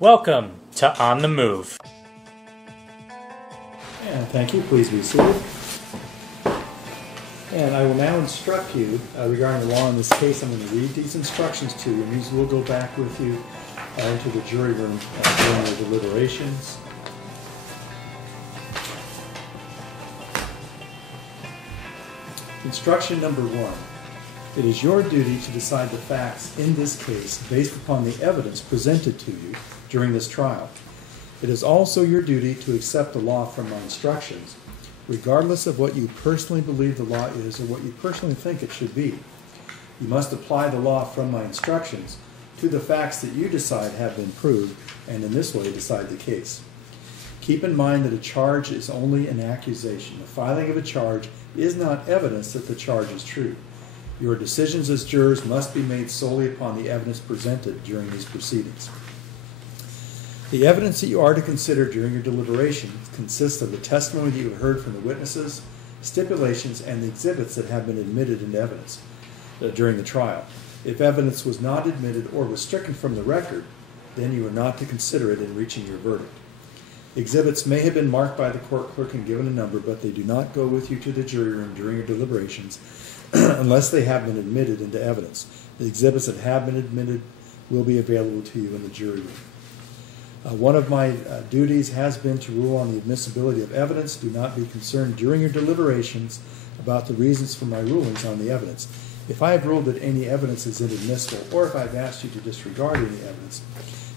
Welcome to On the Move. And thank you. Please be seated. And I will now instruct you regarding the law in this case. I'm going to read these instructions to you, and these will go back with you into the jury room during your deliberations. Instruction number 1. It is your duty to decide the facts in this case based upon the evidence presented to you during this trial. It is also your duty to accept the law from my instructions, regardless of what you personally believe the law is or what you personally think it should be. You must apply the law from my instructions to the facts that you decide have been proved, and in this way decide the case. Keep in mind that a charge is only an accusation. The filing of a charge is not evidence that the charge is true. Your decisions as jurors must be made solely upon the evidence presented during these proceedings. The evidence that you are to consider during your deliberation consists of the testimony that you have heard from the witnesses, stipulations, and the exhibits that have been admitted into evidence during the trial. If evidence was not admitted or was stricken from the record, then you are not to consider it in reaching your verdict. Exhibits may have been marked by the court clerk and given a number, but they do not go with you to the jury room during your deliberations unless they have been admitted into evidence. The exhibits that have been admitted will be available to you in the jury room. One of my duties has been to rule on the admissibility of evidence. Do not be concerned during your deliberations about the reasons for my rulings on the evidence. If I have ruled that any evidence is inadmissible, or if I've asked you to disregard any evidence,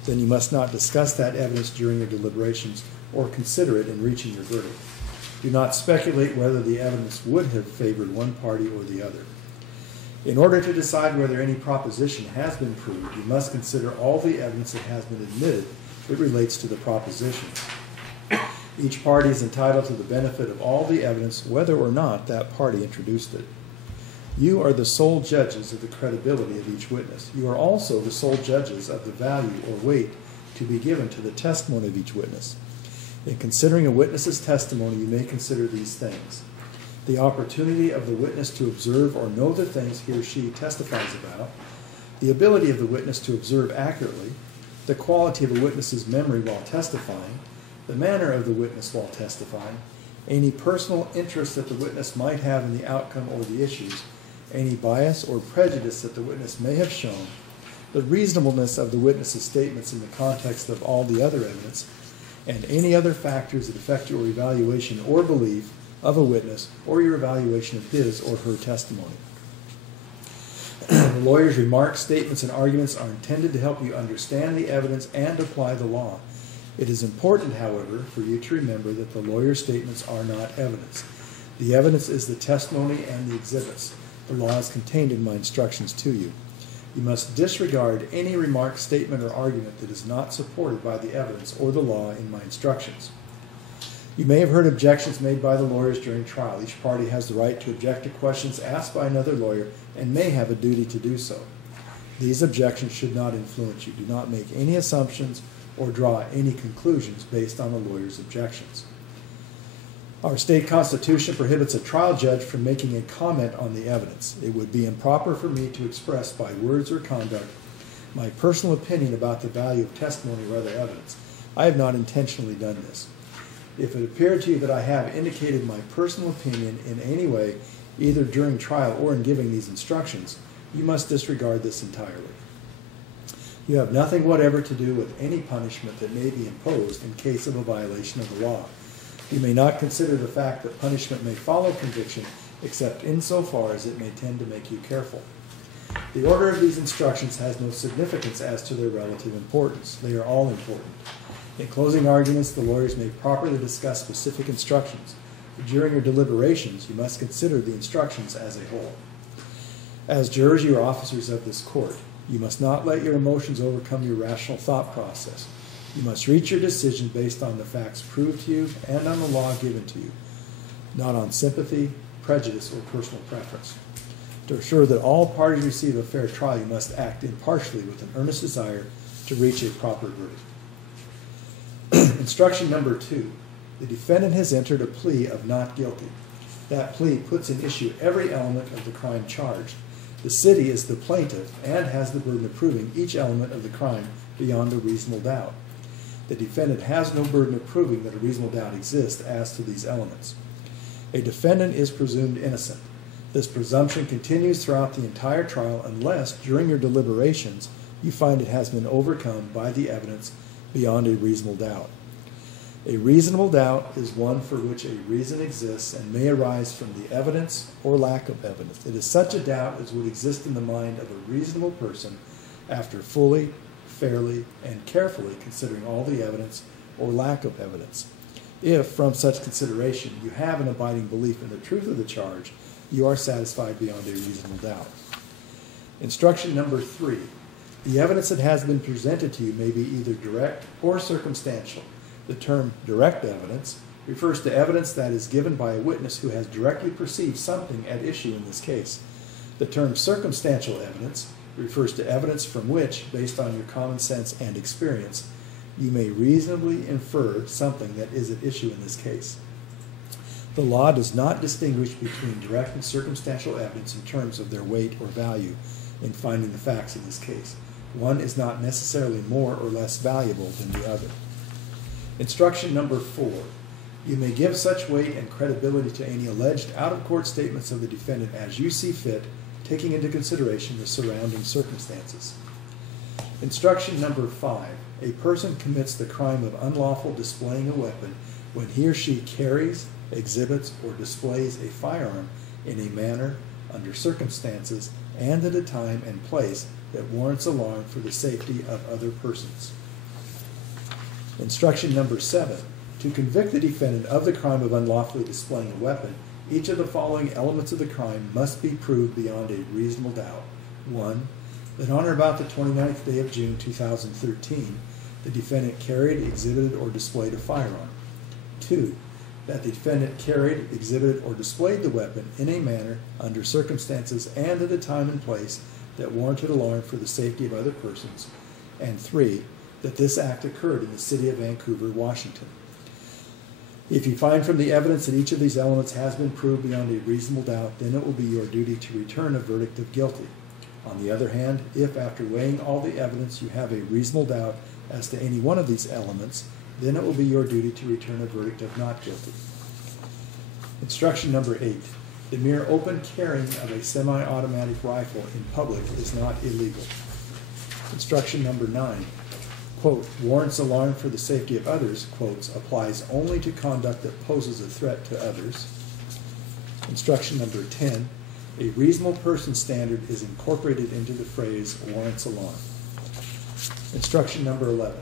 then you must not discuss that evidence during your deliberations or consider it in reaching your verdict. Do not speculate whether the evidence would have favored one party or the other. In order to decide whether any proposition has been proved, you must consider all the evidence that has been admitted that relates to the proposition. Each party is entitled to the benefit of all the evidence, whether or not that party introduced it. You are the sole judges of the credibility of each witness. You are also the sole judges of the value or weight to be given to the testimony of each witness. In considering a witness's testimony, you may consider these things: the opportunity of the witness to observe or know the things he or she testifies about, the ability of the witness to observe accurately, the quality of a witness's memory while testifying, the manner of the witness while testifying, any personal interest that the witness might have in the outcome or the issues, any bias or prejudice that the witness may have shown, the reasonableness of the witness's statements in the context of all the other evidence, and any other factors that affect your evaluation or belief of a witness or your evaluation of his or her testimony. The lawyer's remarks, statements, and arguments are intended to help you understand the evidence and apply the law. It is important, however, for you to remember that the lawyer's statements are not evidence. The evidence is the testimony and the exhibits. The law is contained in my instructions to you. You must disregard any remark, statement, or argument that is not supported by the evidence or the law in my instructions. You may have heard objections made by the lawyers during trial. Each party has the right to object to questions asked by another lawyer and may have a duty to do so. These objections should not influence you. Do not make any assumptions or draw any conclusions based on the lawyer's objections. Our state constitution prohibits a trial judge from making a comment on the evidence. It would be improper for me to express by words or conduct my personal opinion about the value of testimony or other evidence. I have not intentionally done this. If it appeared to you that I have indicated my personal opinion in any way, either during trial or in giving these instructions, you must disregard this entirely. You have nothing whatever to do with any punishment that may be imposed in case of a violation of the law. You may not consider the fact that punishment may follow conviction, except insofar as it may tend to make you careful. The order of these instructions has no significance as to their relative importance. They are all important. In closing arguments, the lawyers may properly discuss specific instructions. During your deliberations, you must consider the instructions as a whole. As jurors, you are officers of this court. You must not let your emotions overcome your rational thought process. You must reach your decision based on the facts proved to you and on the law given to you, not on sympathy, prejudice, or personal preference. To assure that all parties receive a fair trial, you must act impartially with an earnest desire to reach a proper verdict. Instruction number 2. The defendant has entered a plea of not guilty. That plea puts in issue every element of the crime charged. The city is the plaintiff and has the burden of proving each element of the crime beyond a reasonable doubt. The defendant has no burden of proving that a reasonable doubt exists as to these elements. A defendant is presumed innocent. This presumption continues throughout the entire trial unless, during your deliberations, you find it has been overcome by the evidence beyond a reasonable doubt. A reasonable doubt is one for which a reason exists and may arise from the evidence or lack of evidence. It is such a doubt as would exist in the mind of a reasonable person after fully, fairly, and carefully considering all the evidence or lack of evidence. If, from such consideration, you have an abiding belief in the truth of the charge, you are satisfied beyond a reasonable doubt. Instruction number 3. The evidence that has been presented to you may be either direct or circumstantial. The term direct evidence refers to evidence that is given by a witness who has directly perceived something at issue in this case. The term circumstantial evidence refers to evidence from which, based on your common sense and experience, you may reasonably infer something that is at issue in this case. The law does not distinguish between direct and circumstantial evidence in terms of their weight or value in finding the facts in this case. One is not necessarily more or less valuable than the other. Instruction number 4. You may give such weight and credibility to any alleged out-of-court statements of the defendant as you see fit, taking into consideration the surrounding circumstances. Instruction number 5. A person commits the crime of unlawful displaying a weapon when he or she carries, exhibits, or displays a firearm in a manner, under circumstances, and at a time and place that warrants alarm for the safety of other persons. Instruction number 7. To convict the defendant of the crime of unlawfully displaying a weapon, each of the following elements of the crime must be proved beyond a reasonable doubt. 1. That on or about the 29th day of June 2013, the defendant carried, exhibited, or displayed a firearm. 2. That the defendant carried, exhibited, or displayed the weapon in a manner, under circumstances, and at a time and place that warranted alarm for the safety of other persons. And 3. That this act occurred in the city of Vancouver, Washington. If you find from the evidence that each of these elements has been proved beyond a reasonable doubt, then it will be your duty to return a verdict of guilty. On the other hand, if after weighing all the evidence you have a reasonable doubt as to any one of these elements, then it will be your duty to return a verdict of not guilty. Instruction number 8. The mere open carrying of a semi-automatic rifle in public is not illegal. Instruction number 9. Quote, warrants alarm for the safety of others, quotes, applies only to conduct that poses a threat to others. Instruction number 10. A reasonable person standard is incorporated into the phrase warrants alarm. Instruction number 11.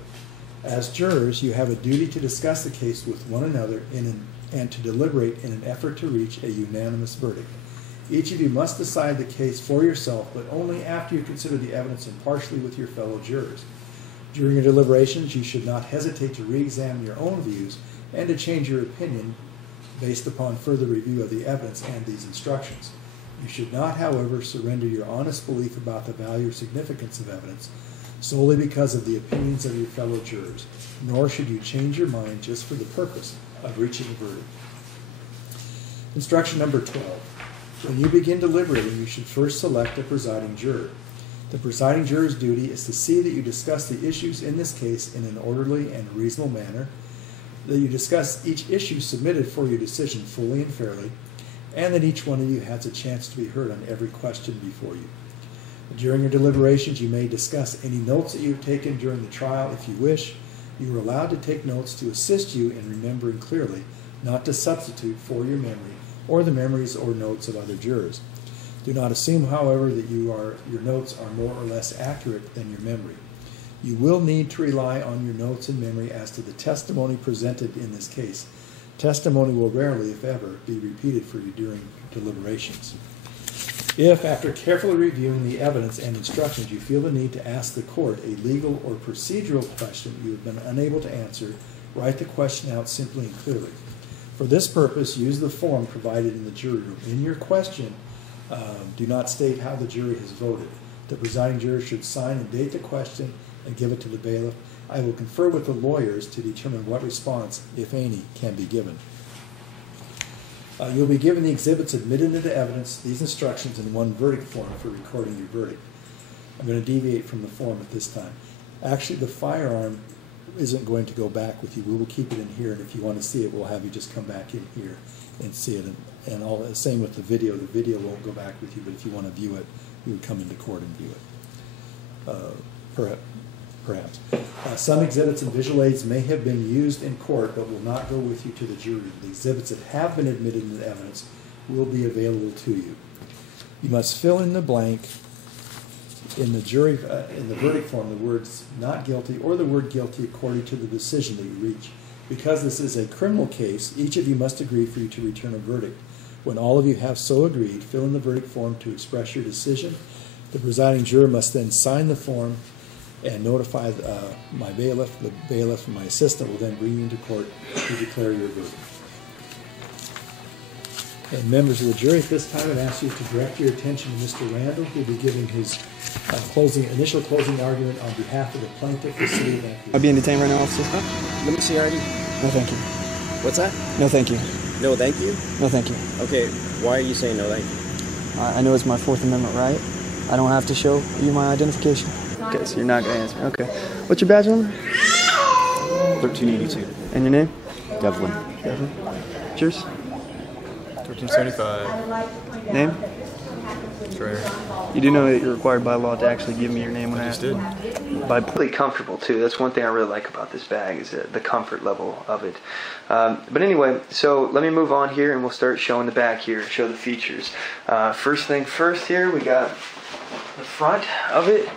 As jurors, you have a duty to discuss the case with one another and to deliberate in an effort to reach a unanimous verdict. Each of you must decide the case for yourself, but only after you consider the evidence impartially with your fellow jurors. During your deliberations, you should not hesitate to re-examine your own views and to change your opinion based upon further review of the evidence and these instructions. You should not, however, surrender your honest belief about the value or significance of evidence solely because of the opinions of your fellow jurors, nor should you change your mind just for the purpose of reaching a verdict. Instruction number 12. When you begin deliberating, you should first select a presiding juror. The presiding juror's duty is to see that you discuss the issues in this case in an orderly and reasonable manner, that you discuss each issue submitted for your decision fully and fairly, and that each one of you has a chance to be heard on every question before you. During your deliberations, you may discuss any notes that you have taken during the trial if you wish. You are allowed to take notes to assist you in remembering clearly, not to substitute for your memory or the memories or notes of other jurors. Do not assume, however, that your notes are more or less accurate than your memory. You will need to rely on your notes and memory as to the testimony presented in this case. Testimony will rarely, if ever, be repeated for you during deliberations. If, after carefully reviewing the evidence and instructions, you feel the need to ask the court a legal or procedural question you have been unable to answer, write the question out simply and clearly. For this purpose, use the form provided in the jury room. In your question, do not state how the jury has voted. The presiding juror should sign and date the question and give it to the bailiff. I will confer with the lawyers to determine what response, if any, can be given. You'll be given the exhibits admitted into evidence, these instructions, in one verdict form for recording your verdict. I'm going to deviate from the form at this time. Actually, the firearm isn't going to go back with you. We will keep it in here, and if you want to see it, we'll have you just come back in here and see it. And all the same with the video. The video won't go back with you, but if you want to view it, you would come into court and view it. Perhaps. Some exhibits and visual aids may have been used in court, but will not go with you to the jury. The exhibits that have been admitted into evidence will be available to you. You must fill in the blank in the jury in the verdict form the words "not guilty" or the word "guilty" according to the decision that you reach. Because this is a criminal case, each of you must agree for you to return a verdict. When all of you have so agreed, fill in the verdict form to express your decision. The presiding juror must then sign the form and notify my bailiff. The bailiff and my assistant will then bring you into court to declare your verdict. And members of the jury, at this time, I'd ask you to direct your attention to Mr. Randall, who will be giving his initial closing argument on behalf of the plaintiff, the city of Vancouver. I'll be detained right now, officer. Let me see your ID. No, thank you. What's that? No, thank you. No, thank you? No, thank you. Okay, why are you saying no, thank you? I know it's my Fourth Amendment right. I don't have to show you my identification. Okay, so you're not going to answer. Okay. What's your badge number? 1382. And your name? Devlin. Devlin. Yours? 1375. Name? Troyer. You do know that you're required by law to actually give me your name when I Just ask did. you? Really comfortable too. That's one thing I really like about this bag is the comfort level of it. But anyway, so let me move on here and we'll start showing the back here, show the features. First thing first here, we got the front of it.